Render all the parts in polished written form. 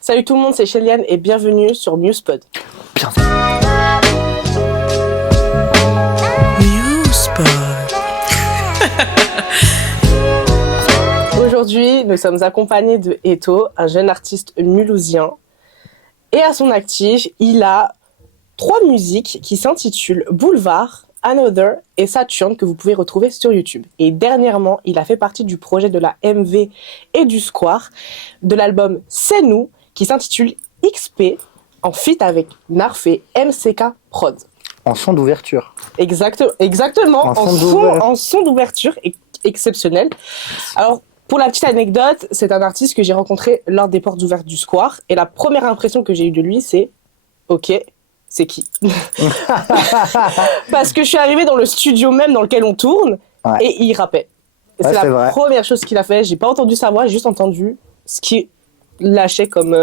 Salut tout le monde, c'est Shéliane et bienvenue sur Newspod. Bienvenue. Newspod. Aujourd'hui, nous sommes accompagnés de Eto, un jeune artiste mulhousien. Et à son actif, il a 3 musiques qui s'intitulent Boulevard, Another et Saturn que vous pouvez retrouver sur YouTube. Et dernièrement, il a fait partie du projet de la MV et du Square de l'album C'est nous qui s'intitule XP en feat avec Narf et MCK Prod. En son d'ouverture. Exactement, en son d'ouverture exceptionnel. Alors, pour la petite anecdote, c'est un artiste que j'ai rencontré lors des portes ouvertes du Square et la première impression que j'ai eue de lui, c'est « Ok, c'est qui ?» Parce que je suis arrivée dans le studio même dans lequel on tourne et il rappait. Et c'est la première chose qu'il a fait. J'ai pas entendu sa voix, j'ai juste entendu ce qu'il lâchait comme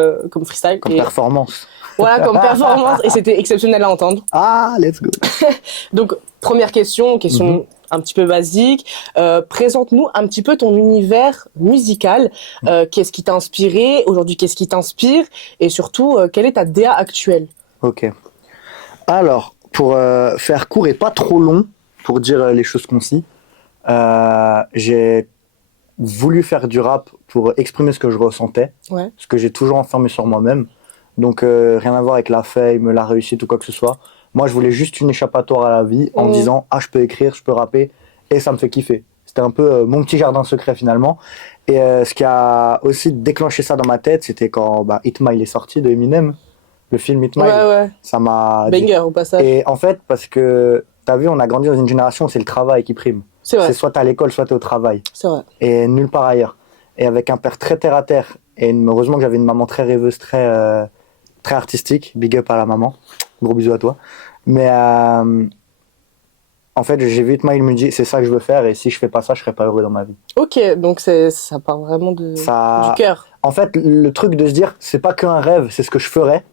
freestyle. Comme performance. Voilà, comme performance. Et c'était exceptionnel à entendre. Ah, let's go. Donc, première question un petit peu basique. Présente-nous un petit peu ton univers musical. Qu'est-ce qui t'a inspiré? Aujourd'hui, qu'est-ce qui t'inspire? Et surtout, quelle est ta DA actuelle? Ok. Alors, pour faire court et pas trop long, pour dire les choses concis, j'ai voulu faire du rap pour exprimer ce que je ressentais, ce que j'ai toujours enfermé sur moi-même. Donc, rien à voir avec la fame, la réussite ou quoi que ce soit. Moi, je voulais juste une échappatoire à la vie en me disant « Ah, je peux écrire, je peux rapper, et ça me fait kiffer. » C'était un peu mon petit jardin secret finalement. Et ce qui a aussi déclenché ça dans ma tête, c'était quand Hit Mile est sorti de Eminem. Le film Hit Mile, ça m'a... Banger au passage. Et en fait, parce que, t'as vu, on a grandi dans une génération où c'est le travail qui prime. C'est vrai. C'est soit t'es à l'école, soit t'es au travail. C'est vrai. Et nulle part ailleurs. Et avec un père très terre à terre, et heureusement que j'avais une maman très rêveuse, très artistique, big up à la maman, gros bisous à toi. Mais en fait, j'ai vu Hit Mile, il me dit, c'est ça que je veux faire, et si je fais pas ça, je serai pas heureux dans ma vie. Ok, donc ça part vraiment du cœur. En fait, le truc de se dire, c'est pas qu'un rêve, c'est ce que je ferais.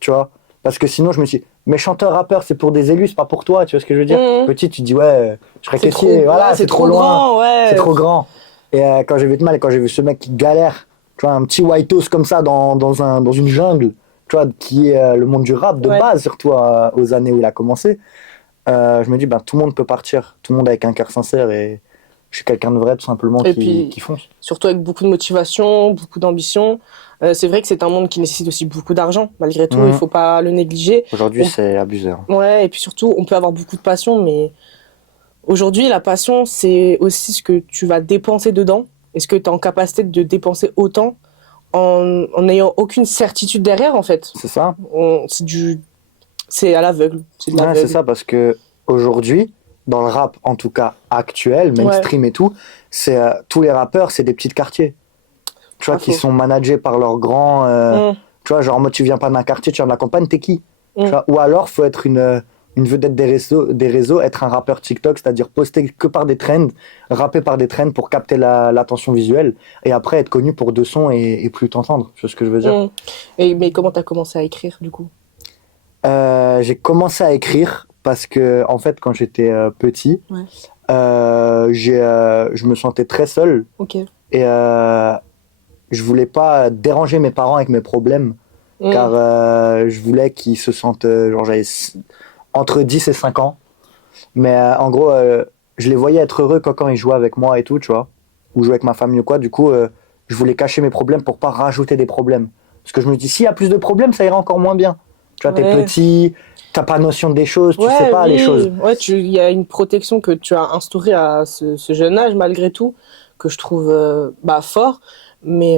Tu vois, parce que sinon je me suis dit, mais chanteur rappeur c'est pour des élus, c'est pas pour toi, tu vois ce que je veux dire. Petit, tu te dis je serais caissier, voilà, c'est trop loin, c'est trop grand. Et quand j'ai vu Hit Mile, quand j'ai vu ce mec qui galère, tu vois, un petit whiteos comme ça dans une jungle, tu vois, qui est le monde du rap de base, surtout aux années où il a commencé, je me dis tout le monde peut partir, tout le monde avec un cœur sincère, et je suis quelqu'un de vrai tout simplement qui fonce. Surtout avec beaucoup de motivation, beaucoup d'ambition. C'est vrai que c'est un monde qui nécessite aussi beaucoup d'argent, malgré tout, il faut pas le négliger. Aujourd'hui, c'est abusé. Hein. Ouais, et puis surtout, on peut avoir beaucoup de passion, mais aujourd'hui, la passion, c'est aussi ce que tu vas dépenser dedans. Est-ce que tu es en capacité de dépenser autant en n'ayant aucune certitude derrière, en fait? C'est ça. C'est à l'aveugle. C'est de l'aveugle. C'est ça, parce que aujourd'hui, dans le rap, en tout cas actuel, mainstream et tout, c'est tous les rappeurs, c'est des petits quartiers. Tu vois, qui sont managés par leurs grands... Tu vois, genre, moi, tu viens pas d'un quartier, tu viens de la campagne, t'es qui? Tu vois, ou alors, faut être une vedette des réseaux, être un rappeur TikTok, c'est-à-dire poster que par des trends, rapper par des trends pour capter l'attention visuelle, et après être connu pour 2 sons et plus t'entendre. Tu vois ce que je veux dire? Mais comment t'as commencé à écrire, du coup? J'ai commencé à écrire parce que, en fait, quand j'étais petit, je me sentais très seul. Et je voulais pas déranger mes parents avec mes problèmes, car je voulais qu'ils se sentent, genre j'avais entre 10 et 5 ans. Mais en gros, je les voyais être heureux quand ils jouaient avec moi et tout, tu vois, ou jouaient avec ma famille ou quoi. Du coup, je voulais cacher mes problèmes pour pas rajouter des problèmes. Parce que je me dis, s'il y a plus de problèmes, ça ira encore moins bien. Tu vois, t'es petit, t'as pas notion des choses, tu sais pas les choses. Ouais, il y a une protection que tu as instaurée à ce jeune âge, malgré tout, que je trouve fort, mais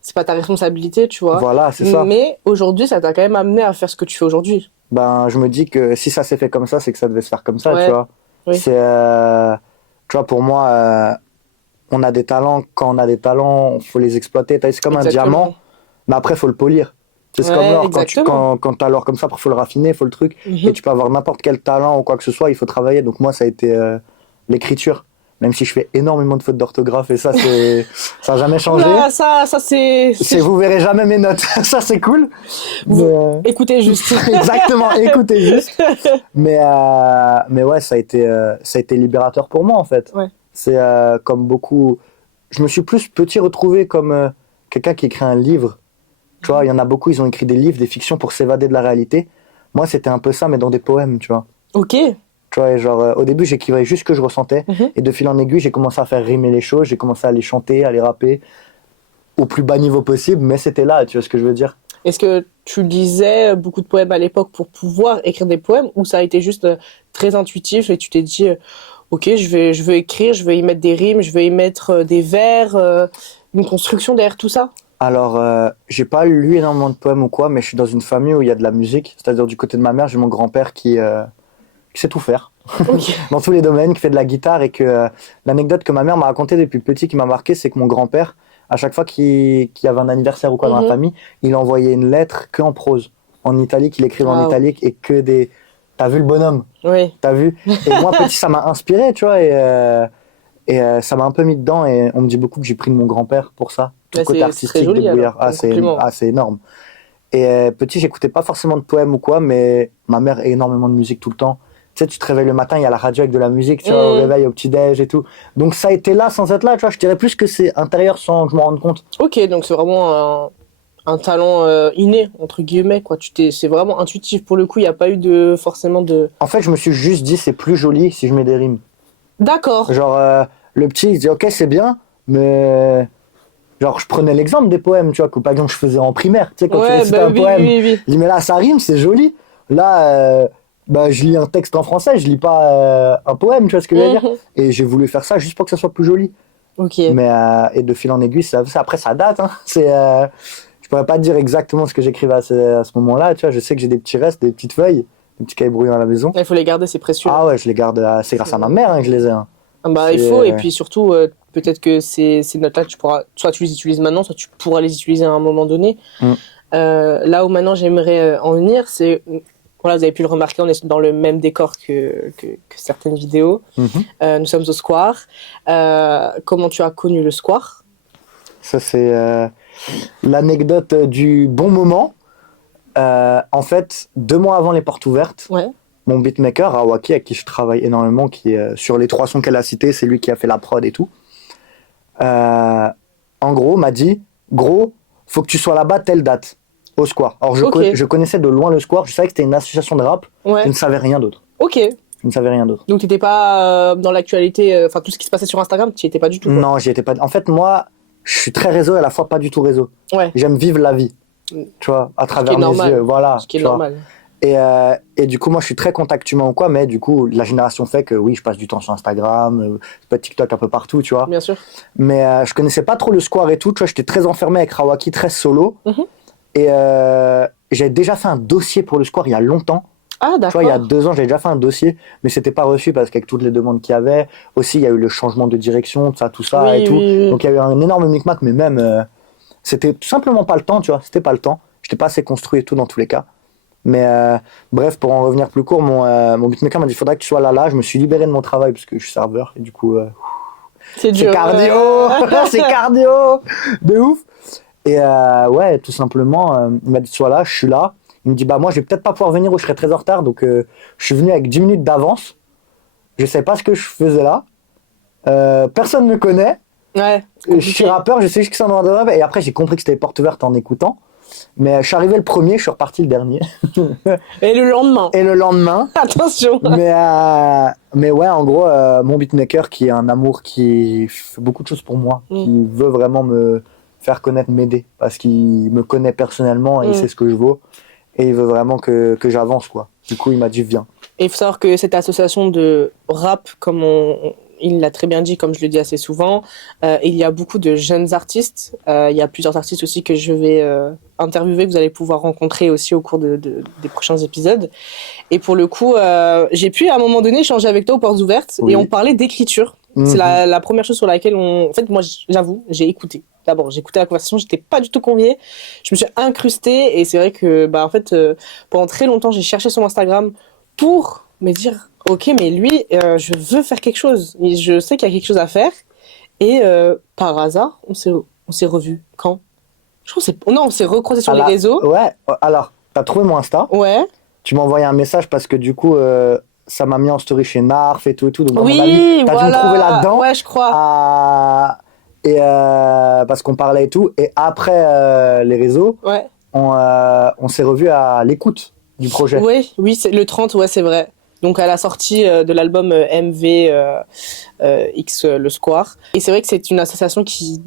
c'est pas ta responsabilité, tu vois. Voilà, c'est ça. Mais aujourd'hui, ça t'a quand même amené à faire ce que tu fais aujourd'hui. Je me dis que si ça s'est fait comme ça, c'est que ça devait se faire comme ça, tu vois. C'est, tu vois, pour moi, on a des talents, quand on a des talents, faut les exploiter. C'est comme un diamant, mais après, faut le polir. C'est comme l'or, quand t'as l'or comme ça, après faut le raffiner, faut le truc. Et tu peux avoir n'importe quel talent ou quoi que ce soit, il faut travailler. Donc moi, ça a été l'écriture. Même si je fais énormément de fautes d'orthographe, et ça, ça a jamais changé. Non, ça c'est... Vous verrez jamais mes notes. Ça, c'est cool. Écoutez juste. Exactement, écoutez juste. Mais ouais, ça a été libérateur pour moi, en fait. C'est comme beaucoup... Je me suis plus petit retrouvé comme quelqu'un qui écrit un livre Tu vois, il y en a beaucoup, ils ont écrit des livres, des fictions pour s'évader de la réalité. Moi, c'était un peu ça, mais dans des poèmes, tu vois. Ok. Tu vois, et genre, au début, j'écrivais juste ce que je ressentais. Mhm. Et de fil en aiguille, j'ai commencé à faire rimer les choses, j'ai commencé à les chanter, à les rapper au plus bas niveau possible, mais c'était là, tu vois ce que je veux dire. Est-ce que tu lisais beaucoup de poèmes à l'époque pour pouvoir écrire des poèmes ou ça a été juste très intuitif et tu t'es dit, ok, je vais écrire, je vais y mettre des rimes, je vais y mettre des vers, une construction derrière tout ça? Alors, j'ai pas lu énormément de poèmes ou quoi, mais je suis dans une famille où il y a de la musique. C'est-à-dire, du côté de ma mère, j'ai mon grand-père qui sait tout faire, Ok. dans tous les domaines, qui fait de la guitare. Et que l'anecdote que ma mère m'a racontée depuis petit qui m'a marqué, c'est que mon grand-père, à chaque fois qu'il y avait un anniversaire ou quoi dans la Mhm. famille, il envoyait une lettre que en prose, en italique. Il écrivait en Waouh. italique et que des. T'as vu le bonhomme? Oui. T'as vu? Et moi, petit, ça m'a inspiré, tu vois. Et ça m'a un peu mis dedans. Et on me dit beaucoup que j'ai pris de mon grand-père pour ça. Tout Bah, le côté c'est très artistique, joli alors, débrouillard. comme compliment. C'est énorme. Et petit, j'écoutais pas forcément de poèmes ou quoi, mais ma mère a énormément de musique tout le temps. Tu sais, tu te réveilles le matin, il y a la radio avec de la musique, tu vois, au Mhm. réveil, au petit-déj et tout. Donc ça a été là sans être là, tu vois. Je dirais plus que c'est intérieur sans que je m'en rende compte. Ok, donc c'est vraiment un talent inné, entre guillemets, quoi. C'est vraiment intuitif pour le coup, il n'y a pas eu forcément de... En fait, je me suis juste dit, c'est plus joli si je mets des rimes. D'accord. Genre, le petit, il dit, ok, c'est bien, mais. Genre, je prenais l'exemple des poèmes, tu vois, que par exemple, je faisais en primaire. Tu sais, quand tu Ouais, récitais bah un oui, poème, oui, oui. je dis, mais là, ça rime, c'est joli. Là, bah, je lis un texte en français, je lis pas un poème, tu vois ce que je veux dire. Mhm. Et j'ai voulu faire ça juste pour que ça soit plus joli. Ok. Mais, et de fil en aiguille, après, ça date. Hein. Je pourrais pas te dire exactement ce que j'écrivais à ce moment-là, tu vois. Je sais que j'ai des petits restes, des petites feuilles, des petits cahiers brouillons à la maison. Il faut les garder, c'est précieux. Ah ouais, je les garde. C'est grâce à ma mère hein, que je les ai. Hein. Ah bah, il faut, et puis surtout, peut-être que ces notes-là, soit tu les utilises maintenant, soit tu pourras les utiliser à un moment donné. Mm. Là où maintenant j'aimerais en venir, c'est, voilà, vous avez pu le remarquer, on est dans le même décor que certaines vidéos. Mhm. Nous sommes au Square. Comment tu as connu le Square? Ça, c'est l'anecdote du bon moment. En fait, 2 mois avant les portes ouvertes, Ouais. mon beatmaker, Awaki, avec qui je travaille énormément, qui est sur les 3 sons qu'elle a cités, c'est lui qui a fait la prod et tout. En gros, m'a dit, gros, faut que tu sois là-bas telle date, au Square. Alors, Ok. je connaissais de loin le Square, je savais que c'était une association de rap, je Ouais. ne savais rien d'autre. Ok. Je ne savais rien d'autre. Donc t'étais pas dans l'actualité, enfin tout ce qui se passait sur Instagram, tu y étais pas du tout, quoi. Non, j'y étais pas. En fait, moi, je suis très réseau et à la fois pas du tout réseau. Ouais. J'aime vivre la vie, Mm. tu vois, à qui est travers mes normal. yeux. Voilà. Ce qui est tu vois. normal. Et du coup, moi, je suis très contact humain ou quoi, mais du coup, la génération fait que oui, je passe du temps sur Instagram, pas TikTok un peu partout, tu vois. Bien sûr. Mais je connaissais pas trop le Square et tout, tu vois, j'étais très enfermé avec Rawaki, très solo. Mhm. Et j'avais déjà fait un dossier pour le Square il y a longtemps. Ah, Tu vois, il y a d'accord. 2 ans, j'avais déjà fait un dossier, mais c'était pas reçu parce qu'avec toutes les demandes qu'il y avait, aussi, il y a eu le changement de direction, tout ça Oui, et tout. oui, oui. Donc, il y a eu un énorme micmac, mais même, c'était tout simplement pas le temps, tu vois, c'était pas le temps. J'étais pas assez construit et tout dans tous les cas. Mais bref, pour en revenir plus court, mon beatmaker m'a dit, il faudrait que tu sois là. Je me suis libéré de mon travail parce que je suis serveur et du coup, C'est c'est dur. cardio, c'est cardio, de ouf. Et ouais, tout simplement, il m'a dit, sois là, je suis là. Il me dit, bah moi, je vais peut-être pas pouvoir venir ou je serai très en retard. Donc, je suis venu avec 10 minutes d'avance. Je sais pas ce que je faisais là. Personne ne me connaît. Ouais. Je suis rappeur, je sais juste que c'est un endroit de rap. Et après, j'ai compris que c'était porte ouverte en écoutant. Mais je suis arrivé le premier, je suis reparti le dernier. Et le lendemain. Et le lendemain. Attention. Mais ouais, en gros, mon beatmaker qui est un amour qui fait beaucoup de choses pour moi, qui veut vraiment me faire connaître, m'aider, parce qu'il me connaît personnellement et il sait ce que je vaux. Et il veut vraiment que j'avance, quoi. Du coup, il m'a dit, viens. Et il faut savoir que cette association de rap, comme il l'a très bien dit, comme je le dis assez souvent, il y a beaucoup de jeunes artistes. Il y a plusieurs artistes aussi que je vais interviewer, que vous allez pouvoir rencontrer aussi au cours des prochains épisodes. Et pour le coup, j'ai pu à un moment donné échanger avec toi aux portes ouvertes et on parlait d'écriture. C'est la première chose sur laquelle En fait, moi, j'avoue, j'ai écouté. D'abord, j'ai écouté la conversation, j'étais pas du tout conviée. Je me suis incrustée et c'est vrai que, en fait, pendant très longtemps, j'ai cherché son Instagram pour me dire, ok, mais lui, je veux faire quelque chose. Et je sais qu'il y a quelque chose à faire. Et par hasard, on s'est revus. Quand? Je crois on s'est recroisés sur les réseaux. Ouais, alors, t'as trouvé mon Insta. Ouais. Tu m'as envoyé un message parce que du coup, ça m'a mis en story chez Narf et tout. Donc, à Oui, mon avis, t'as dû me trouver là-dedans. Ouais, je crois. Et parce qu'on parlait et tout. Et après les réseaux, Ouais. on s'est revus à l'écoute du projet. Oui, c'est le 30, ouais, c'est vrai. Donc à la sortie de l'album MV X Le Square. Et c'est vrai que c'est une association qui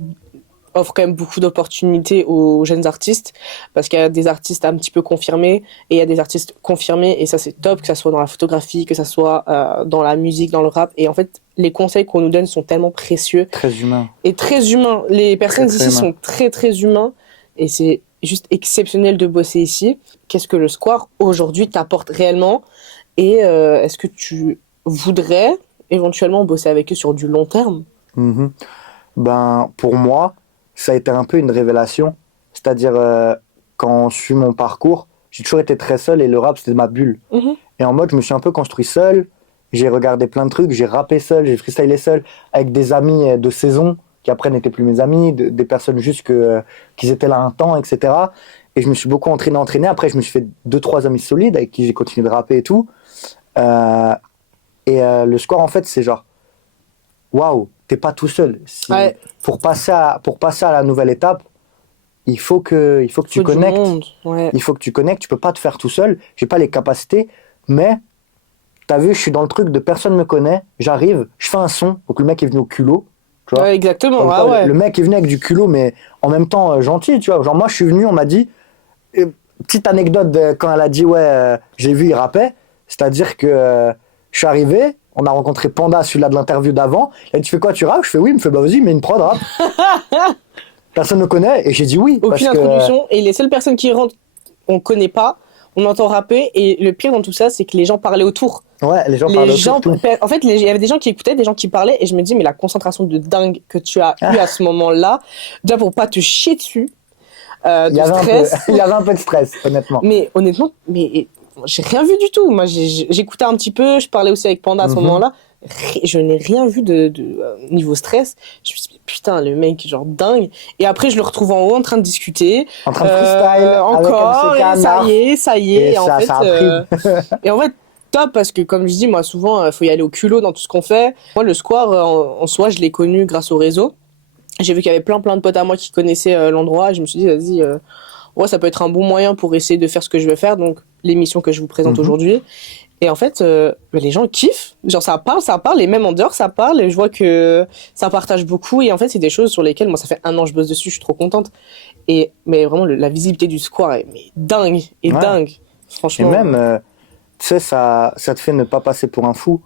offre quand même beaucoup d'opportunités aux jeunes artistes parce qu'il y a des artistes un petit peu confirmés et il y a des artistes confirmés et ça c'est top, que ça soit dans la photographie, que ça soit dans la musique, dans le rap. Et en fait, les conseils qu'on nous donne sont tellement précieux. Très humain. Et très humains. Les personnes Très ici humain. sont très très humains et c'est juste exceptionnel de bosser ici. Qu'est-ce que le Square aujourd'hui t'apporte réellement et est-ce que tu voudrais éventuellement bosser avec eux sur du long terme? Mhm. Ben, pour moi, ça a été un peu une révélation. C'est-à-dire, quand je suis mon parcours, j'ai toujours été très seul et le rap, c'était ma bulle. Mhm. Et en mode, je me suis un peu construit seul. J'ai regardé plein de trucs, j'ai rappé seul, j'ai freestylé seul, avec des amis de saison, qui après n'étaient plus mes amis, des personnes juste qu'ils étaient là un temps, etc. Et je me suis beaucoup entraîné. Après, je me suis fait 2-3 amis solides avec qui j'ai continué de rapper et tout. Euh, le score, en fait, c'est genre, waouh, t'es pas tout seul. Ouais. Pour passer à la nouvelle étape, il faut que tu Faut du connectes. monde, ouais. Il faut que tu connectes. Tu peux pas te faire tout seul. J'ai pas les capacités, mais t'as vu, je suis dans le truc de personne me connaît. J'arrive, je fais un son. Donc le mec est venu au culot. Tu vois. Ouais, exactement. Comme Ah quoi, ouais. le mec est venu avec du culot, mais en même temps gentil, tu vois. Genre moi, je suis venu, on m'a dit. Petite anecdote quand elle a dit ouais, j'ai vu il rappait. C'est-à-dire que je suis arrivé. On a rencontré Panda, celui-là de l'interview d'avant. Il a dit, tu fais quoi, tu rappes? Je fais oui. Il me fait, bah vas-y, mets une prod, rap. Personne ne connaît. Et j'ai dit oui. Aucune parce que, introduction. Et les seules personnes qui rentrent, on connaît pas, on entend rapper. Et le pire dans tout ça, c'est que les gens parlaient autour. ouais, les gens parlent autour. En fait, il y avait des gens qui écoutaient, des gens qui parlaient. Et je me dis, mais la concentration de dingue que tu as eu à ce moment-là, déjà pour pas te chier dessus, Il y de stress. il y avait un peu de stress, honnêtement. Mais honnêtement, j'ai rien vu du tout. Moi, j'écoutais un petit peu, je parlais aussi avec Panda à ce moment-là. Je n'ai rien vu de niveau stress. Je me suis dit, putain, le mec, genre dingue. Et après, je le retrouve en haut en train de discuter. En train de freestyle. Encore, avec et ça y est. Et en ça, fait, ça a pris. et en fait, top, parce que comme je dis, moi, souvent, il faut y aller au culot dans tout ce qu'on fait. Moi, le square, en soi, je l'ai connu grâce au réseau. J'ai vu qu'il y avait plein de potes à moi qui connaissaient l'endroit. Et je me suis dit, vas-y, ouais, ça peut être un bon moyen pour essayer de faire ce que je veux faire. Donc, l'émission que je vous présente aujourd'hui. Et en fait, les gens kiffent. Genre, ça parle. Et même en dehors, ça parle. Et je vois que ça partage beaucoup. Et en fait, c'est des choses sur lesquelles, moi, ça fait 1 an que je bosse dessus. Je suis trop contente. Mais vraiment, la visibilité du square est dingue. Et Ouais. dingue. Et Franchement. même, tu sais, ça te fait ne pas passer pour un fou.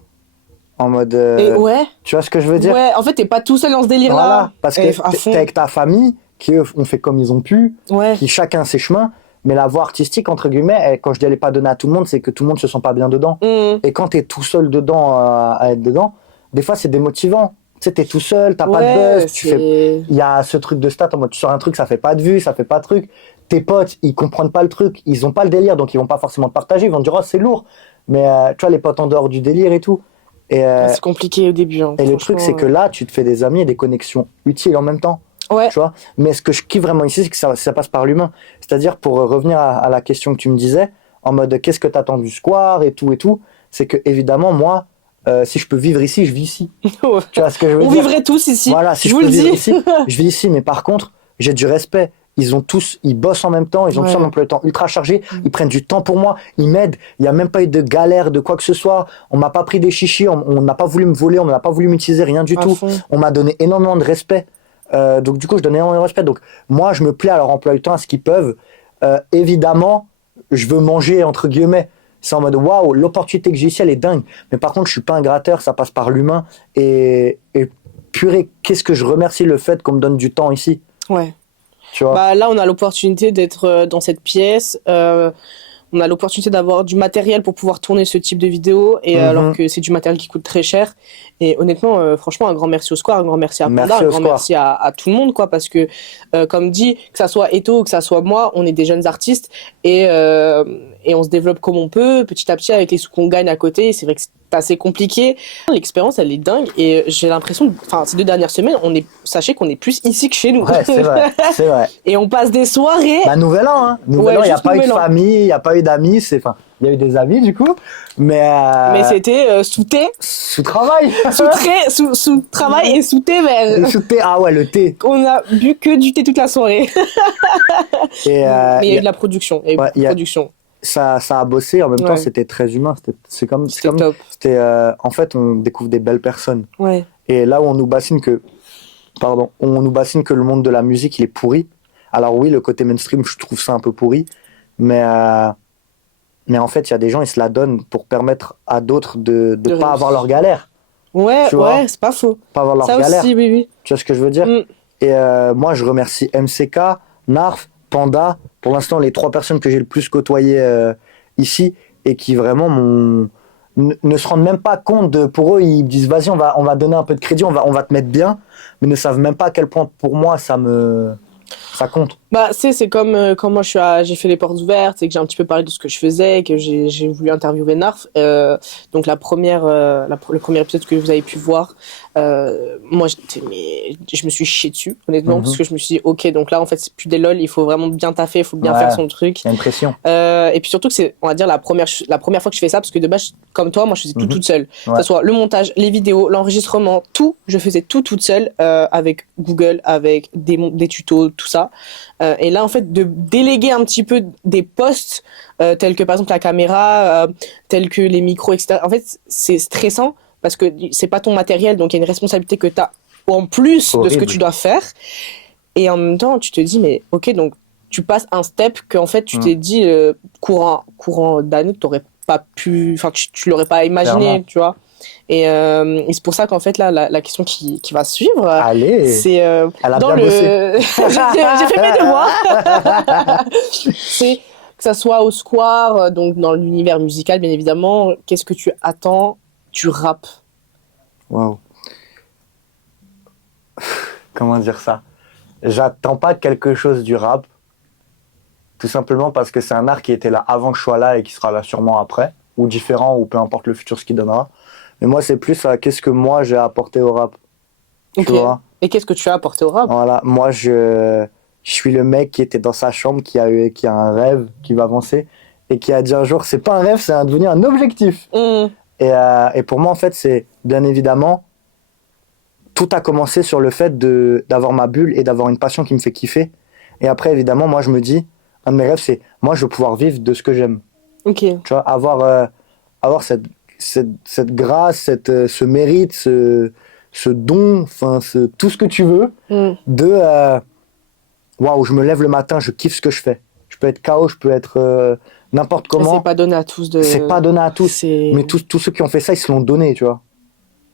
En mode. Et ouais. Tu vois ce que je veux dire? Ouais, en fait, t'es pas tout seul dans ce délire-là. Voilà. Parce Et que à fond. t'es avec ta famille, qui eux, ont fait comme ils ont pu, Ouais. qui chacun ses chemins. Mais la voie artistique, entre guillemets, quand je dis elle est pas donnée à tout le monde, c'est que tout le monde se sent pas bien dedans. Et quand t'es tout seul dedans, à être dedans, des fois c'est démotivant. Tu sais, t'es tout seul, t'as pas de buzz, il y a ce truc de stat en mode tu sors un truc, ça fait pas de vues, ça fait pas de truc. Tes potes, ils comprennent pas le truc, ils ont pas le délire, donc ils vont pas forcément te partager, ils vont te dire oh c'est lourd. Mais tu vois, les potes en dehors du délire et tout. Et c'est compliqué au début. Hein, le truc, c'est que là, tu te fais des amis et des connexions utiles en même temps. Ouais. Tu vois. Mais ce que je kiffe vraiment ici, c'est que ça passe par l'humain. C'est-à-dire, pour revenir à la question que tu me disais, en mode qu'est-ce que t'attends du square et tout, c'est que évidemment, moi, si je peux vivre ici, je vis ici. Tu vois ce que je veux On dire? vivrait tous ici. Voilà, si je je vous peux le vivre dis. ici, je vis ici. Mais par contre, j'ai du respect. Ils bossent en même temps, ils ont tous un emploi du temps ultra chargé, ils prennent du temps pour moi, ils m'aident, il n'y a même pas eu de galère, de quoi que ce soit, on m'a pas pris des chichis, on n'a pas voulu me voler, on n'a pas voulu m'utiliser, rien du tout, on m'a donné énormément de respect, donc du coup je donne énormément de respect, donc moi je me plais à leur emploi du temps, à ce qu'ils peuvent, évidemment je veux manger entre guillemets, c'est en mode waouh, l'opportunité que j'ai ici elle est dingue, mais par contre je suis pas un gratteur, ça passe par l'humain, et purée, qu'est-ce que je remercie le fait qu'on me donne du temps ici. Ouais. Tu vois. Bah là, on a l'opportunité d'être dans cette pièce. On a l'opportunité d'avoir du matériel pour pouvoir tourner ce type de vidéo, et alors que c'est du matériel qui coûte très cher. Et honnêtement, franchement, un grand merci au Square, un grand merci à Panda, un grand merci à tout le monde, quoi, parce que, comme dit, que ça soit Eto ou que ça soit moi, on est des jeunes artistes et on se développe comme on peut, petit à petit, avec les sous qu'on gagne à côté. C'est vrai que c'est assez compliqué. L'expérience, elle est dingue, et j'ai l'impression, enfin, ces 2 dernières semaines, sachez qu'on est plus ici que chez nous. Ouais, c'est vrai, c'est vrai. Et on passe des soirées. Nouvel an, hein. Nouvel an, il n'y a pas eu de famille, il n'y a pas eu eu d'amis, il y a eu des amis du coup, mais c'était sous thé. Sous travail. sous travail et sous thé, mais. Sous thé, ah ouais, le thé. On a bu que du thé toute la soirée. Mais il y a eu de la production. Il y a eu beaucoup de production. Ça a bossé, en même temps, c'était très humain. C'était top. En fait, on découvre des belles personnes. Ouais. Et là où on nous bassine que le monde de la musique, il est pourri. Alors oui, le côté mainstream, je trouve ça un peu pourri. Mais en fait, il y a des gens, ils se la donnent pour permettre à d'autres de pas avoir leur galère. Ouais, c'est pas faux. Pas avoir leur ça galère. Aussi, oui. Tu vois ce que je veux dire? Et moi, je remercie MCK, Narf, Panda, pour l'instant, les 3 personnes que j'ai le plus côtoyées ici et qui vraiment ne se rendent même pas compte pour eux, ils disent vas-y, on va donner un peu de crédit, on va te mettre bien, mais ne savent même pas à quel point pour moi ça compte. Bah, c'est comme quand moi j'ai fait les portes ouvertes et que j'ai un petit peu parlé de ce que je faisais, que j'ai voulu interviewer Narf. Donc le premier épisode que vous avez pu voir, moi je me suis chié dessus honnêtement parce que je me suis dit ok, donc là en fait c'est plus des lol, il faut vraiment bien taffer, il faut bien faire son truc. Il y a une pression. Et puis surtout que c'est, on va dire, la première fois que je fais ça, parce que de base comme toi, moi je faisais tout toute seule. Que ce soit le montage, les vidéos, l'enregistrement, tout, je faisais tout toute seule avec Google, avec des tutos, tout ça. Et là, en fait, de déléguer un petit peu des postes, tels que par exemple la caméra, tels que les micros, etc. En fait, c'est stressant parce que c'est pas ton matériel, donc il y a une responsabilité que tu as en plus de ce que tu dois faire. Et en même temps, tu te dis, mais ok, donc tu passes un step qu'en fait, tu t'es dit, courant d'année, tu n'aurais pas pu, enfin, tu l'aurais pas imaginé, clairement. Tu vois. Et c'est pour ça qu'en fait là la question qui va suivre, c'est dans le j'ai fait mes devoirs. C'est que ça soit au square, donc dans l'univers musical bien évidemment, qu'est-ce que tu attends du rap? Waouh, comment dire ça? J'attends pas quelque chose du rap, tout simplement parce que c'est un art qui était là avant que je sois là et qui sera là sûrement après, ou différent, ou peu importe le futur ce qu'il donnera. Mais moi, c'est plus qu'est-ce que moi j'ai apporté au rap. Ok. Tu vois. Et qu'est-ce que tu as apporté au rap? Voilà, moi je suis le mec qui était dans sa chambre, qui a un rêve, qui va avancer, et qui a dit un jour, c'est pas un rêve, c'est devenu un objectif. Et pour moi, en fait, c'est bien évidemment, tout a commencé sur le fait d'avoir ma bulle et d'avoir une passion qui me fait kiffer. Et après, évidemment, moi je me dis, un de mes rêves, c'est moi je veux pouvoir vivre de ce que j'aime. Ok. Tu vois, avoir cette grâce, ce mérite, ce don, enfin tout ce que tu veux, waouh, je me lève le matin, je kiffe ce que je fais. Je peux être KO, je peux être n'importe comment. C'est pas donné à tous C'est pas donné à tous. Mais tous ceux qui ont fait ça, ils se l'ont donné, tu vois.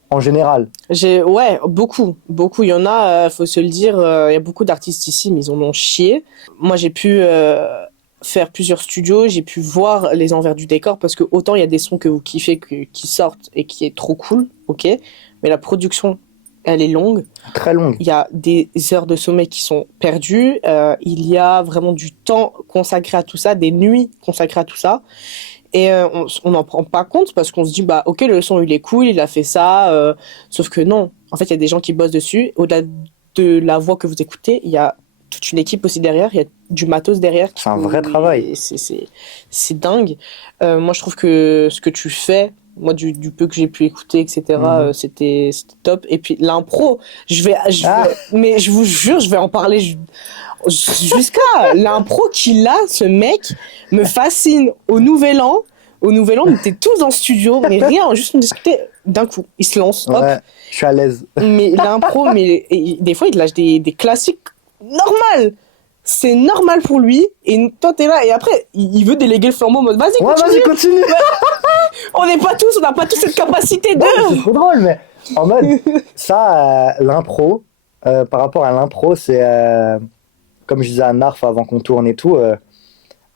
En général. Ouais, beaucoup. Il y en a, faut se le dire, il y a beaucoup d'artistes ici, mais ils en ont chié. Moi, j'ai pu faire plusieurs studios, j'ai pu voir les envers du décor parce que autant il y a des sons que vous kiffez qui sortent et qui est trop cool, ok, mais la production elle est longue, très longue. Il y a des heures de sommeil qui sont perdues, il y a vraiment du temps consacré à tout ça, des nuits consacrées à tout ça. Et on n'en prend pas compte parce qu'on se dit bah ok, le son il est cool, il a fait ça, sauf que non, en fait il y a des gens qui bossent dessus. Au-delà de la voix que vous écoutez, il y a toute une équipe aussi derrière, il y a du matos derrière. C'est un vrai travail. C'est dingue. Moi je trouve que ce que tu fais, moi du peu que j'ai pu écouter, etc., c'était top. Et puis l'impro, mais je vous jure, je vais en parler jusqu'à l'impro qu'il a, ce mec me fascine. Au Nouvel An, on était tous dans le studio, mais rien, juste on discutait, d'un coup, il se lance, hop. Ouais, je suis à l'aise. Mais l'impro, des fois il lâche des classiques normales. C'est normal pour lui, et toi t'es là, et après il veut déléguer le flambeau en mode vas-y, continue. On n'a pas tous cette capacité de. C'est trop drôle, mais en mode ça, l'impro, par rapport à l'impro, c'est comme je disais à Narf avant qu'on tourne et tout,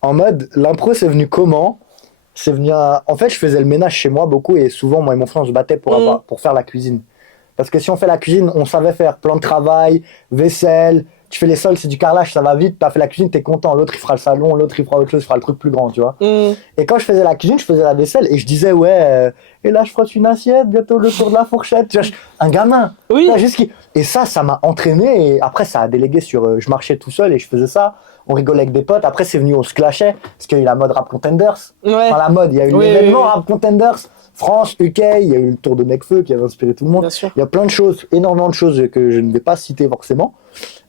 en mode l'impro c'est venu comment? C'est venu en fait je faisais le ménage chez moi beaucoup, et souvent moi et mon frère on se battait pour faire la cuisine, parce que si on fait la cuisine on savait faire plan de travail, vaisselle, tu fais les sols, c'est du carrelage, ça va vite, t'as fait la cuisine, t'es content, l'autre il fera le salon, l'autre il fera autre chose, il fera le truc plus grand, tu vois. Et quand je faisais la cuisine, je faisais la vaisselle et je disais ouais, et là je frotte une assiette, bientôt le tour de la fourchette, tu vois, un gamin. Oui. Et ça m'a entraîné, et après ça a délégué sur, je marchais tout seul et je faisais ça. on rigolait avec des potes. Après, c'est venu, on se clashait, parce qu'il y a eu la mode Rap Contenders. Ouais. Enfin, la mode, il y a eu Oui, l'événement oui, oui. Rap Contenders, France, UK, il y a eu le tour de Nekfeu qui avait inspiré tout le monde. Bien sûr. Il y a plein de choses, énormément de choses que je ne vais pas citer forcément.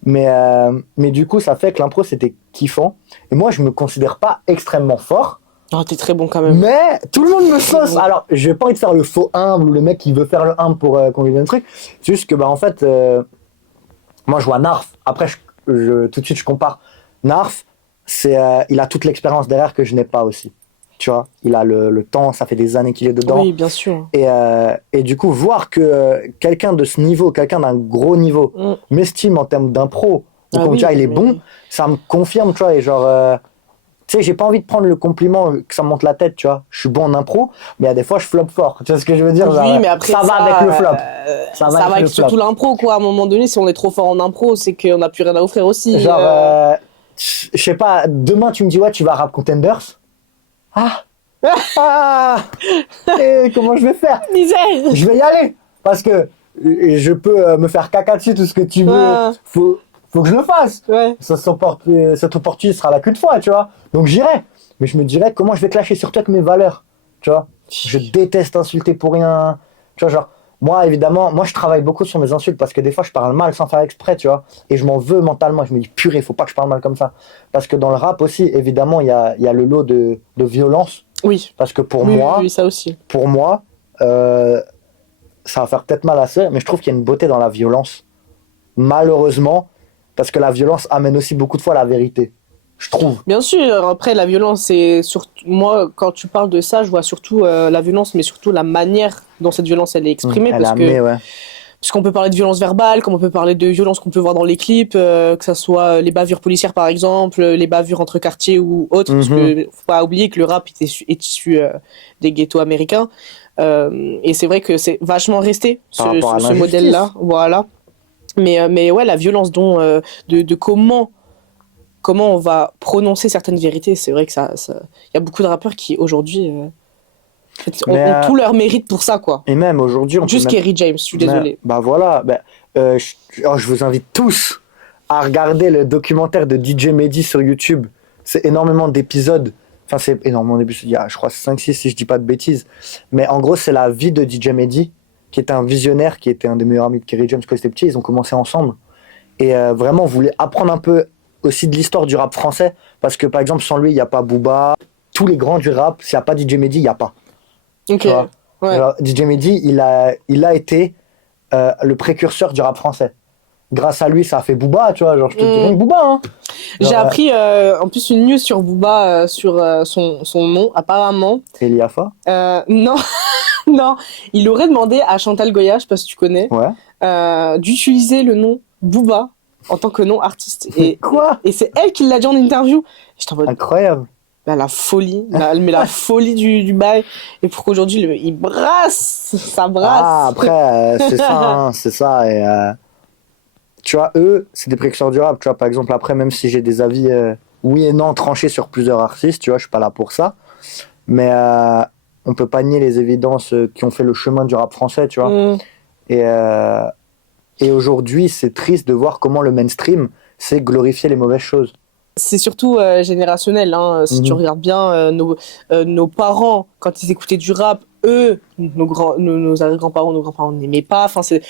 Mais du coup, ça fait que l'impro, c'était kiffant. Et moi, je me considère pas extrêmement fort. Oh, t'es très bon quand même. Mais tout le monde me sauce. bon. Alors, je vais pas envie de faire le faux humble ou le mec qui veut faire le humble pour qu'on lui donne un truc. C'est juste que, en fait, moi, je vois Narf. Après, tout de suite, je compare. Narf, il a toute l'expérience derrière que je n'ai pas aussi. Tu vois, il a le temps, ça fait des années qu'il est dedans. Oui, bien sûr. Et du coup, voir que quelqu'un de ce niveau, quelqu'un d'un gros niveau, m'estime en termes d'impro, ou comme tu vois, il est bon, ça me confirme, tu vois, et genre... tu sais, j'ai pas envie de prendre le compliment que ça me monte la tête, tu vois. Je suis bon en impro, mais il y a des fois, je flop fort. Tu vois ce que je veux dire? Genre, Oui, mais après ça va avec le flop. Ça va avec surtout l'impro, quoi. À un moment donné, si on est trop fort en impro, c'est qu'on n'a plus rien à offrir aussi. Genre, je sais pas, demain, tu me dis, ouais, tu vas Rap Contenders. Et comment je vais faire? Misère. Je vais y aller. Parce que je peux me faire caca dessus, tout ce que tu veux. Faut que je le fasse. Ouais. Cette opportunité sera là qu'une fois, tu vois. Donc j'irai. Mais je me dirais comment je vais clasher, surtout avec mes valeurs. Tu vois. Je déteste insulter pour rien. Tu vois, genre, moi, évidemment, je travaille beaucoup sur mes insultes parce que des fois, je parle mal sans faire exprès, tu vois. Et je m'en veux mentalement. Je me dis, purée, faut pas que je parle mal comme ça. Parce que dans le rap aussi, évidemment, il y a le lot de violence. Oui. Parce que pour moi, ça aussi. Pour moi, ça va faire peut-être mal à ceux, mais je trouve qu'il y a une beauté dans la violence. Malheureusement, parce que la violence amène aussi beaucoup de fois la vérité. Je trouve. Bien sûr, après la violence, c'est surtout moi quand tu parles de ça, je vois surtout la violence, mais surtout la manière dont cette violence elle est exprimée, parce qu'on peut parler de violence verbale, comme on peut parler de violence qu'on peut voir dans les clips, que ça soit les bavures policières par exemple, les bavures entre quartiers ou autres, parce que faut pas oublier que le rap est issu des ghettos américains, et c'est vrai que c'est vachement resté ce modèle-là, voilà. Mais ouais, la violence dont de comment on va prononcer certaines vérités, c'est vrai que ça y a beaucoup de rappeurs qui aujourd'hui ont tout leur mérite pour ça, quoi. Et même aujourd'hui, juste Kerry James, je suis désolé. Bah voilà, je vous invite tous à regarder le documentaire de DJ Mehdi sur YouTube. C'est énormément d'épisodes. Enfin, c'est énormément d'épisodes. Il y a, je crois, 5-6 si je dis pas de bêtises. Mais en gros, c'est la vie de DJ Mehdi, qui était un visionnaire, qui était un des meilleurs amis de Kerry James quand ils étaient petits. Ils ont commencé ensemble. Et vraiment, on voulait apprendre un peu aussi de l'histoire du rap français. Parce que, par exemple, sans lui, il n'y a pas Booba. Tous les grands du rap, s'il n'y a pas DJ Mehdi, il n'y a pas. Ok. Ouais. Alors, DJ Mehdi, il a été le précurseur du rap français. Grâce à lui, ça a fait Booba, tu vois. Genre, je te dirais Booba, hein. Genre, j'ai appris en plus une news sur Booba, sur son nom, apparemment. Eliafa Non, non. Il aurait demandé à Chantal Goya, je sais pas si tu connais, d'utiliser le nom Booba en tant que nom artiste. Et, quoi? Et c'est elle qui l'a dit en interview. Incroyable. La folie, la folie du bail. Et pour qu'aujourd'hui, il brasse, ça brasse. Ah, après, c'est ça, hein, c'est ça. Et, tu vois, eux, c'est des précurseurs du rap. Tu vois, par exemple, après, même si j'ai des avis oui et non tranchés sur plusieurs artistes, tu vois, je suis pas là pour ça. Mais on peut pas nier les évidences qui ont fait le chemin du rap français, tu vois. Et aujourd'hui, c'est triste de voir comment le mainstream c'est glorifier les mauvaises choses. C'est surtout générationnel, hein. Si tu regardes bien nos parents, quand ils écoutaient du rap, eux, nos arrière-grands-parents, nos grands-parents n'aimaient pas. Enfin, c'est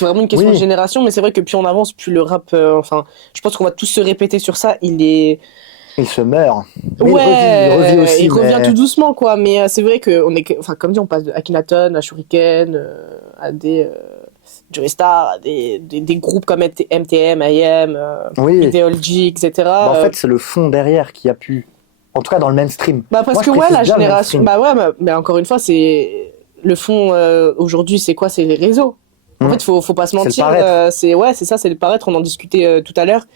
vraiment une question de génération, mais c'est vrai que plus on avance, plus le rap, je pense qu'on va tous se répéter sur ça. Il se meurt. Mais il revient tout doucement, quoi. Mais c'est vrai que comme dit, on passe de Akhenaton à Shuriken, à des Joey Star, des groupes comme MTM, IM, Ideology, etc. En fait, c'est le fond derrière qui a pu, en tout cas dans le mainstream. Parce que la génération, mais encore une fois, c'est le fond aujourd'hui, c'est quoi? C'est les réseaux. En fait, faut pas se mentir. C'est ça, c'est le paraître. On en discutait tout à l'heure.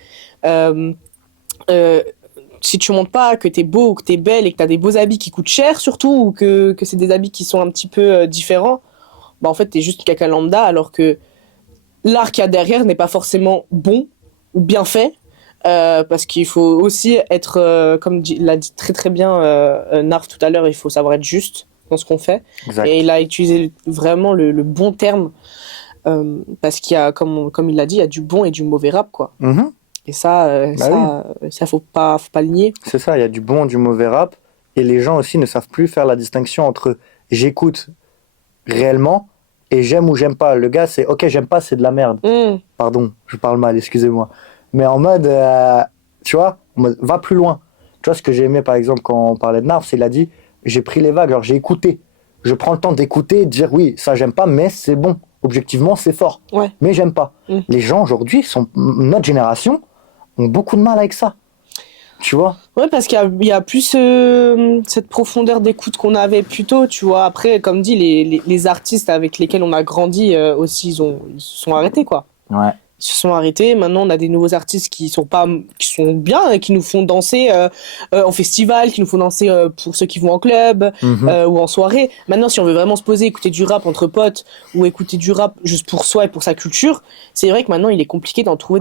Si tu montres pas que t'es beau ou que t'es belle et que t'as des beaux habits qui coûtent cher surtout, ou que c'est des habits qui sont un petit peu différents, en fait t'es juste quelqu'un lambda, alors que l'art qu'il y a derrière n'est pas forcément bon ou bien fait, parce qu'il faut aussi être, comme l'a dit très très bien Narf tout à l'heure, il faut savoir être juste dans ce qu'on fait. Exact. Et il a utilisé vraiment le bon terme, parce qu'il y a, comme il l'a dit, il y a du bon et du mauvais rap, quoi. Et ça, ça faut pas le nier. C'est ça, il y a du bon, du mauvais rap. Et les gens aussi ne savent plus faire la distinction entre j'écoute réellement et j'aime ou j'aime pas. Le gars, c'est ok, j'aime pas, c'est de la merde. Pardon, je parle mal, excusez-moi. Mais en mode, tu vois, va plus loin. Tu vois, ce que j'ai aimé par exemple quand on parlait de Narf, c'est qu'il a dit j'ai pris les vagues, alors j'ai écouté. Je prends le temps d'écouter et de dire oui, ça j'aime pas, mais c'est bon. Objectivement, c'est fort. Ouais. Mais j'aime pas. Les gens aujourd'hui, notre génération, ont beaucoup de mal avec ça. Tu vois? Ouais, parce qu'il y a plus cette profondeur d'écoute qu'on avait plus tôt, tu vois. Après, comme dit, les artistes avec lesquels on a grandi aussi, ils se sont arrêtés, quoi. Ouais. Ils se sont arrêtés. Maintenant, on a des nouveaux artistes qui sont bien et qui nous font danser en festival, qui nous font danser pour ceux qui vont en club ou en soirée. Maintenant, si on veut vraiment se poser, écouter du rap entre potes ou écouter du rap juste pour soi et pour sa culture, c'est vrai que maintenant, il est compliqué d'en trouver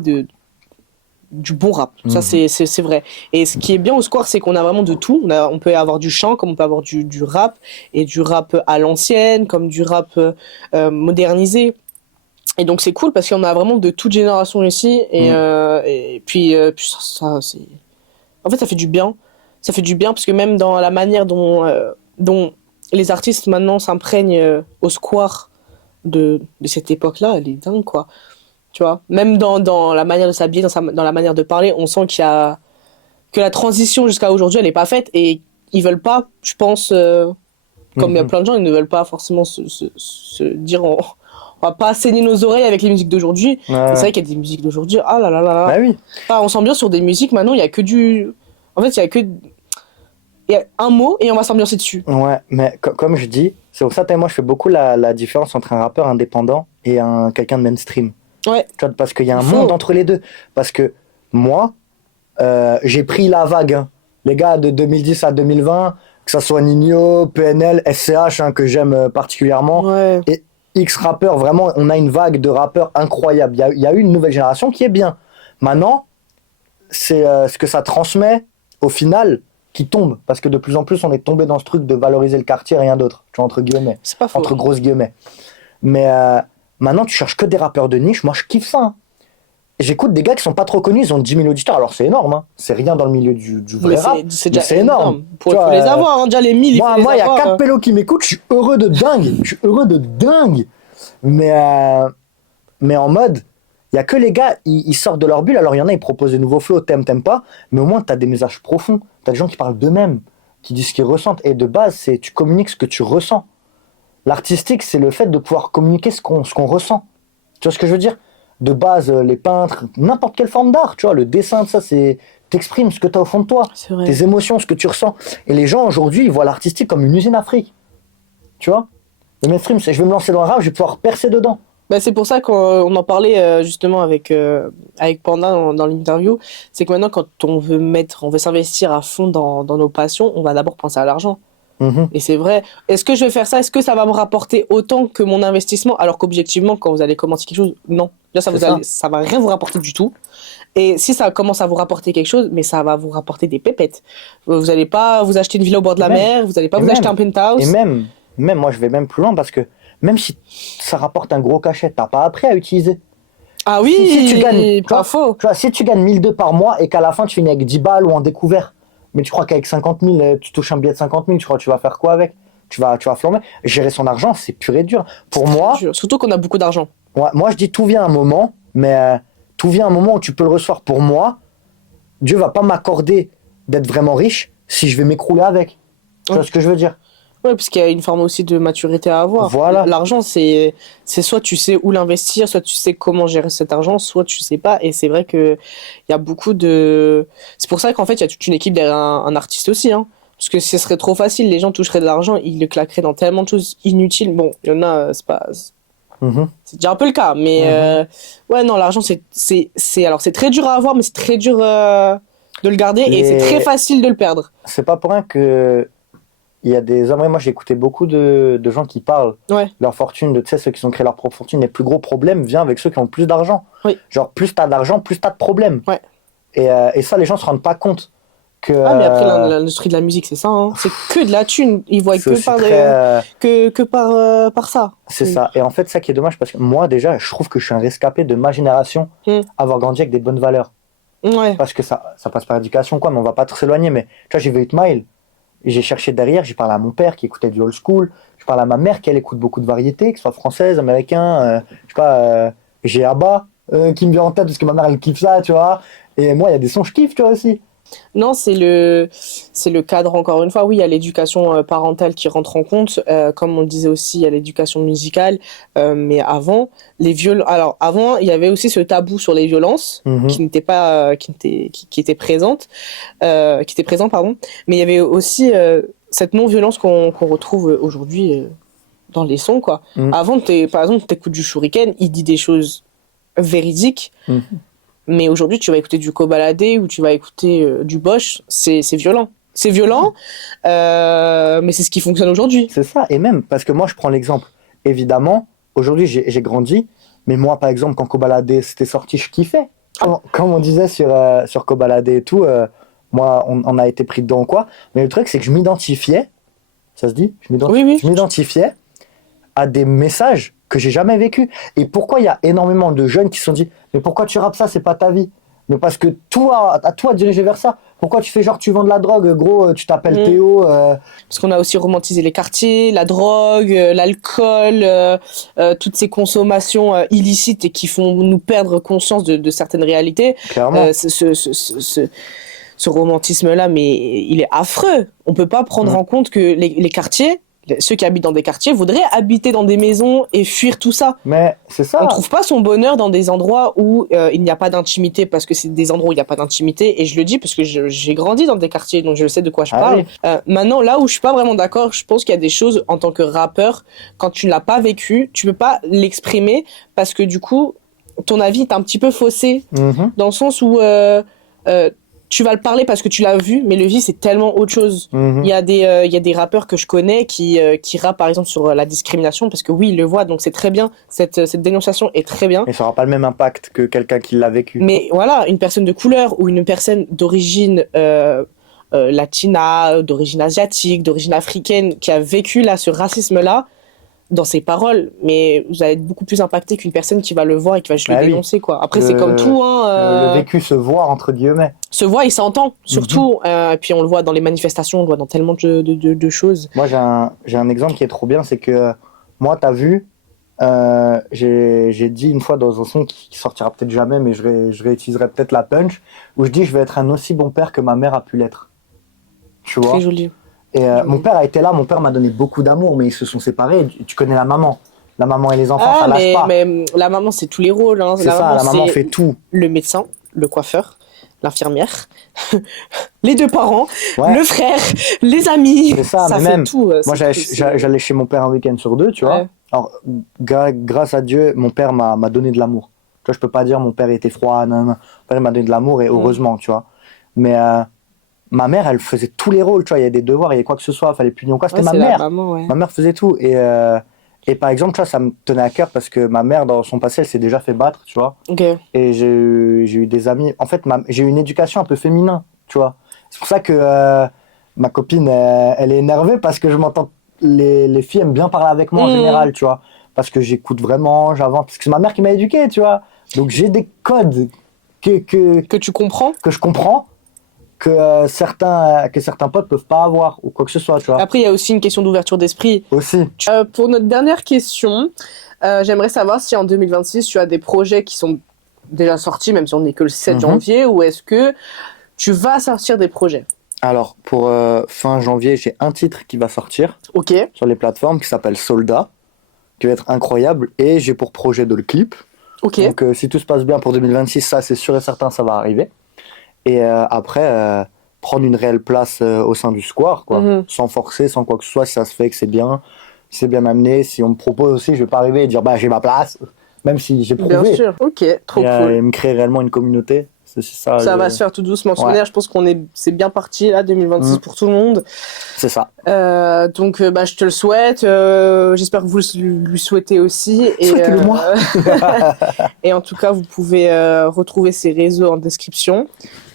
du bon rap. Ça, c'est vrai. Et ce qui est bien au Square, c'est qu'on a vraiment de tout. On peut avoir du chant, comme on peut avoir du rap, et du rap à l'ancienne, comme du rap modernisé. Et donc, c'est cool parce qu'on a vraiment de toute génération ici. Et puis ça, c'est... En fait, ça fait du bien. Ça fait du bien parce que même dans la manière dont les artistes maintenant s'imprègnent au Square de cette époque-là, elle est dingue, quoi. Tu vois, même dans la manière de s'habiller, dans la manière de parler, on sent que la transition jusqu'à aujourd'hui, elle n'est pas faite et ils veulent pas, je pense, comme il y a plein de gens, ils ne veulent pas forcément se dire on va pas saigner nos oreilles avec les musiques d'aujourd'hui. Ouais. C'est vrai qu'il y a des musiques d'aujourd'hui, ah là là là là. Bah oui. Enfin, on s'ambiance sur des musiques, maintenant, il y a que en fait, il y a un mot et on va s'ambiancer dessus. Ouais, mais comme je dis, c'est pour ça que moi je fais beaucoup la différence entre un rappeur indépendant et quelqu'un de mainstream. Ouais. Tu vois, parce qu'il y a un monde entre les deux. Parce que moi, j'ai pris la vague. Hein. Les gars de 2010 à 2020, que ça soit Nino, PNL, SCH, hein, que j'aime particulièrement, et X rappeurs, vraiment, on a une vague de rappeurs incroyable. Il y a eu une nouvelle génération qui est bien. Maintenant, c'est ce que ça transmet au final qui tombe. Parce que de plus en plus, on est tombé dans ce truc de valoriser le quartier, rien d'autre. Tu vois, entre guillemets. C'est pas faux. Entre grosses guillemets. Mais maintenant, tu cherches que des rappeurs de niche. Moi, je kiffe ça. Hein. J'écoute des gars qui sont pas trop connus, ils ont 10 000 auditeurs. Alors, c'est énorme. Hein. C'est rien dans le milieu du vrai rap. C'est énorme. Faut les avoir, hein. Déjà les 1000. Moi, il y a 4 pélos qui m'écoutent. Je suis heureux de dingue. Je suis heureux de dingue. Mais en mode, il y a que les gars, ils sortent de leur bulle. Alors, il y en a, ils proposent de nouveaux flows, t'aimes pas. Mais au moins, t'as des messages profonds. T'as des gens qui parlent d'eux-mêmes, qui disent ce qu'ils ressentent. Et de base, c'est tu communiques ce que tu ressens. L'artistique, c'est le fait de pouvoir communiquer ce qu'on ressent. Tu vois ce que je veux dire? De base, les peintres, n'importe quelle forme d'art, tu vois, le dessin, ça, c'est t'exprimes ce que tu as au fond de toi, tes émotions, ce que tu ressens. Et les gens, aujourd'hui, ils voient l'artistique comme une usine à fric. Tu vois? Le mainstream, c'est je vais me lancer dans le rap, je vais pouvoir percer dedans. Bah, c'est pour ça qu'on en parlait justement avec Panda dans l'interview. C'est que maintenant, quand on veut s'investir à fond dans nos passions, on va d'abord penser à l'argent. Et c'est vrai. Est-ce que je vais faire ça? Est-ce que ça va me rapporter autant que mon investissement? Alors qu'objectivement, quand vous allez commencer quelque chose, non. Là, ça va rien vous rapporter du tout. Et si ça commence à vous rapporter quelque chose, mais ça va vous rapporter des pépettes. Vous n'allez pas vous acheter une villa au bord de la mer, vous n'allez pas vous acheter un penthouse. Et même, moi, je vais même plus loin parce que même si ça rapporte un gros cachet, t'as pas appris à utiliser. Ah oui, si tu gagnes, pas faux. Tu vois, si tu gagnes 1002 par mois et qu'à la fin, tu finis avec 10 balles ou en découvert, mais tu crois qu'avec 50 000, tu touches un billet de 50 000, tu crois que tu vas faire quoi avec? Tu vas flamber. Gérer son argent, c'est pur et dur. Pour moi... Surtout qu'on a beaucoup d'argent. Ouais, moi, je dis tout vient un moment, mais tout vient un moment où tu peux le recevoir. Pour moi, Dieu va pas m'accorder d'être vraiment riche si je vais m'écrouler avec. Tu vois ce que je veux dire? Oui, parce qu'il y a une forme aussi de maturité à avoir. Voilà. L'argent, c'est soit tu sais où l'investir, soit tu sais comment gérer cet argent, soit tu sais pas. Et c'est vrai que il y a beaucoup de... C'est pour ça qu'en fait, il y a toute une équipe derrière un artiste aussi. Hein. Parce que ce serait trop facile, les gens toucheraient de l'argent, ils le claqueraient dans tellement de choses inutiles. Bon, il y en a, c'est pas... C'est déjà un peu le cas. Mais ouais, non, l'argent, alors, c'est très dur à avoir, mais c'est très dur de le garder. Et c'est très facile de le perdre. C'est pas pour rien que... Il y a des hommes, moi j'ai écouté beaucoup de gens qui parlent leur fortune, tu sais, ceux qui ont créé leur propre fortune. Les plus gros problèmes viennent avec ceux qui ont plus d'argent. Oui. Genre, plus t'as d'argent, plus t'as de problèmes. Ouais. Et ça, les gens se rendent pas compte. Mais après, l'industrie de la musique, c'est ça. Hein. C'est que de la thune. Ils voient par ça. C'est ça. Et en fait, ça qui est dommage, parce que moi, déjà, je trouve que je suis un rescapé de ma génération, avoir grandi avec des bonnes valeurs. Ouais. Parce que ça passe par l'éducation, quoi, mais on va pas trop s'éloigner. Mais tu vois, j'ai vu 8 Mile. J'ai cherché derrière, j'ai parlé à mon père qui écoutait du old school. Je parle à ma mère qui, elle, écoute beaucoup de variétés, que ce soit française, américain. Je sais pas, j'ai Abba qui me vient en tête parce que ma mère, elle kiffe ça, tu vois. Et moi, il y a des sons que je kiffe, tu vois, aussi. Non, c'est le cadre, encore une fois. Oui, il y a l'éducation parentale qui rentre en compte. Comme on le disait aussi, il y a l'éducation musicale. Mais avant, alors, avant, il y avait aussi ce tabou sur les violences qui n'était pas, qui était présente, qui était présent, pardon. Mais il y avait aussi cette non-violence qu'on retrouve aujourd'hui dans les sons, quoi. Avant, par exemple, t'écoutes du Shuriken, il dit des choses véridiques. Mais aujourd'hui, tu vas écouter du Kobalade ou tu vas écouter du Bosch, c'est violent. C'est violent, mais c'est ce qui fonctionne aujourd'hui. C'est ça, et même, parce que moi, je prends l'exemple. Évidemment, aujourd'hui, j'ai grandi, mais moi, par exemple, quand Kobalade c'était sorti, je kiffais. Comme on disait sur Kobalade et tout, moi, on a été pris dedans, quoi. Mais le truc, c'est que je m'identifiais, ça se dit? Oui. Je m'identifiais à des messages que j'ai jamais vécu. Et pourquoi il y a énormément de jeunes qui se sont dit mais pourquoi tu rappes ça, c'est pas ta vie? Mais parce que toi, à toi de diriger vers ça. Pourquoi tu fais genre tu vends de la drogue, gros, tu t'appelles Théo Parce qu'on a aussi romantisé les quartiers, la drogue, l'alcool, toutes ces consommations illicites et qui font nous perdre conscience de certaines réalités. Clairement. Ce romantisme-là, mais il est affreux. On peut pas prendre en compte que les quartiers, ceux qui habitent dans des quartiers voudraient habiter dans des maisons et fuir tout ça. Mais c'est ça. On trouve pas son bonheur dans des endroits où il n'y a pas d'intimité, parce que c'est des endroits où il n'y a pas d'intimité, et je le dis parce que j'ai grandi dans des quartiers, donc je sais de quoi je parle. Oui. Maintenant, là où je suis pas vraiment d'accord, je pense qu'il y a des choses en tant que rappeur, quand tu ne l'as pas vécu, tu peux pas l'exprimer, parce que du coup, ton avis est un petit peu faussé, dans le sens où tu vas le parler parce que tu l'as vu, mais le vie, c'est tellement autre chose. Il y a des rappeurs que je connais qui rappent, par exemple, sur la discrimination, parce que oui, ils le voient, donc c'est très bien. Cette dénonciation est très bien. Et ça n'aura pas le même impact que quelqu'un qui l'a vécu. Mais voilà, une personne de couleur ou une personne d'origine latina, d'origine asiatique, d'origine africaine, qui a vécu là ce racisme-là, dans ses paroles, mais vous allez être beaucoup plus impacté qu'une personne qui va le voir et qui va juste le dénoncer, quoi. Après, c'est comme tout, le vécu se voit, entre guillemets. Se voit et s'entend, surtout. Et puis on le voit dans les manifestations, on le voit dans tellement de choses. Moi, j'ai un exemple qui est trop bien, c'est que moi, t'as vu, j'ai dit une fois dans un son qui sortira peut-être jamais, mais je réutiliserai peut-être la punch, où je dis je vais être un aussi bon père que ma mère a pu l'être. Tu vois ? Très joli. Et mon père a été là, mon père m'a donné beaucoup d'amour, mais ils se sont séparés. Tu connais la maman. La maman et les enfants, ça lâche pas. Mais la maman, c'est tous les rôles. Hein. C'est ça, la maman fait tout. Le médecin, le coiffeur, l'infirmière, les deux parents, le frère, les amis. C'est ça, mais fait même, tout. Moi, j'allais chez mon père un week-end sur 2, tu vois. Ouais. Alors, grâce à Dieu, mon père m'a donné de l'amour. Tu vois, je peux pas dire mon père était froid, non. Mon père m'a donné de l'amour, et heureusement, tu vois. Mais ma mère, elle faisait tous les rôles, tu vois. Il y a des devoirs, il y a quoi que ce soit, il fallait punir ou quoi. C'était ma mère. Ma mère faisait tout. Et par exemple, tu vois, ça me tenait à cœur parce que ma mère, dans son passé, elle s'est déjà fait battre, tu vois. Okay. Et j'ai eu des amis. En fait, j'ai eu une éducation un peu féminin, tu vois. C'est pour ça que ma copine, elle est énervée parce que je m'entends. Les filles aiment bien parler avec moi en général, tu vois. Parce que j'écoute vraiment, j'avance. Parce que c'est ma mère qui m'a éduqué, tu vois. Donc j'ai des codes que tu comprends. Que je comprends. Que certains potes peuvent pas avoir ou quoi que ce soit, tu vois. Après, il y a aussi une question d'ouverture d'esprit. Aussi. Pour notre dernière question, j'aimerais savoir si en 2026, tu as des projets qui sont déjà sortis, même si on n'est que le 7 janvier, ou est-ce que tu vas sortir des projets? Alors, pour fin janvier, j'ai un titre qui va sortir sur les plateformes qui s'appelle Soldat, qui va être incroyable, et j'ai pour projet de le clip. Donc, si tout se passe bien pour 2026, ça, c'est sûr et certain, ça va arriver. Et après, prendre une réelle place au sein du square, quoi, sans forcer, sans quoi que ce soit, si ça se fait que c'est bien amené. Si on me propose aussi, je vais pas arriver et dire bah j'ai ma place, même si j'ai prouvé. Bien sûr, trop cool. Et me créer réellement une communauté. Ça va se faire tout doucement. Je pense c'est bien parti là, 2026 pour tout le monde. C'est ça. Donc je te le souhaite. J'espère que vous lui souhaitez aussi. Souhaitez-le moi. Et en tout cas, vous pouvez retrouver ses réseaux en description.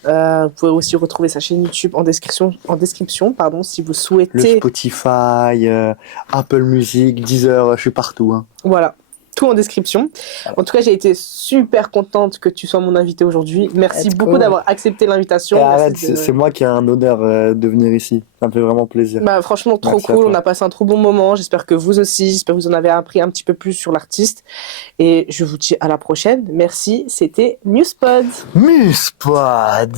Vous pouvez aussi retrouver sa chaîne YouTube en description, si vous souhaitez. Le Spotify, Apple Music, Deezer, je suis partout. Hein. Voilà. tout en description. En tout cas, j'ai été super contente que tu sois mon invité aujourd'hui. Merci beaucoup d'avoir accepté l'invitation. Arrête, c'est moi qui ai un honneur de venir ici. Ça me fait vraiment plaisir. Bah, franchement, trop cool. On a passé un trop bon moment. J'espère que vous aussi. J'espère que vous en avez appris un petit peu plus sur l'artiste. Et je vous dis à la prochaine. Merci. C'était Musepod. Musepod.